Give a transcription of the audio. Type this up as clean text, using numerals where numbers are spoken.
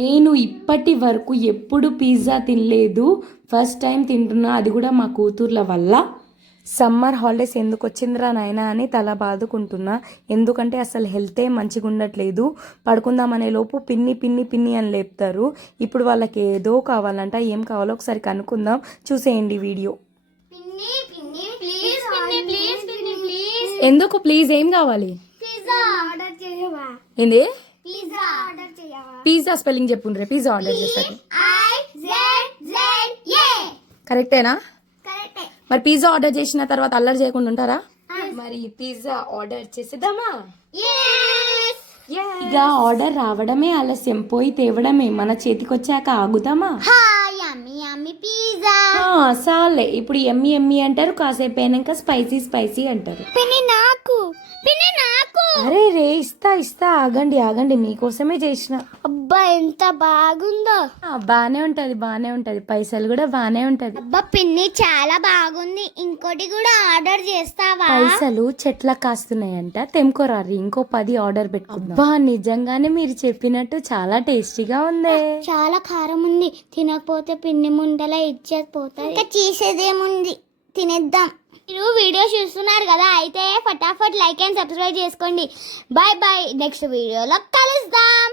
నేను ఇప్పటి వరకు ఎప్పుడు పిజ్జా తినలేదు, ఫస్ట్ టైం తింటున్నా, అది కూడా మా కూతుర్ల వల్ల. సమ్మర్ హాలిడేస్ ఎందుకు వచ్చిందిరా నాయనా అని తల బాదుకుంటున్నా, ఎందుకంటే అసలు హెల్తే మంచిగా ఉండట్లేదు. పడుకుందామనే లోపు పిన్ని పిన్ని పిన్ని అని లేపుతారు. ఇప్పుడు వాళ్ళకి ఏదో కావాలంట, ఏం కావాలో ఒకసారి కనుక్కుందాం, చూసేయండి వీడియో. ఎందుకు ప్లీజ్, ఏం కావాలి? ఏంది? పిజ్జా స్పెల్లింగ్ చెప్పుండ్రే, పిజ్జా ఆర్డర్ చేస్తారు. కరెక్టేనా? మరి పిజ్జా ఆర్డర్ చేసిన తర్వాత అల్లరి చేయకుండా ఉంటారా? మరి పిజ్జా ఆర్డర్ చేసేద్దామా? ఇక ఆర్డర్ రావడమే ఆలస్యం, పోయి తేవడమే మన చేతికొచ్చాక ఆగుతామా? సాలే, ఇప్పుడు ఎమ్మి ఎమ్మి అంటారు, కాసేపు అయినాక స్పైసీ స్పైసీ అంటారు. అరే రే, ఇస్తా ఆగండి, మీకోసమే చేసిన. అబ్బా ఎంత బాగుందో. బానే ఉంటది, పైసలు కూడా బానే ఉంటది. అబ్బా పిన్ని చాలా బాగుంది, ఇంకోటి కూడా ఆర్డర్ చేస్తావా? పైసలు చెట్ల కాస్తున్నాయంట, తెంకోరారి, ఇంకో 10 ఆర్డర్ పెట్టుకుందాం. అబ్బా నిజంగానే మీరు చెప్పినట్టు చాలా టేస్టీగా ఉంది. చాలా కారం ఉంది, తినకపోతే పిన్ని ముందల ఇచ్చేది పోతుంది. ఇంకా చేసేదేముంది, తినేద్దాం. మీరు వీడియో చూస్తున్నారు కదా, అయితే ఫటాఫట్ లైక్ అండ్ సబ్స్క్రైబ్ చేసుకోండి. బాయ్ బాయ్, నెక్స్ట్ వీడియోలో కలుద్దాం.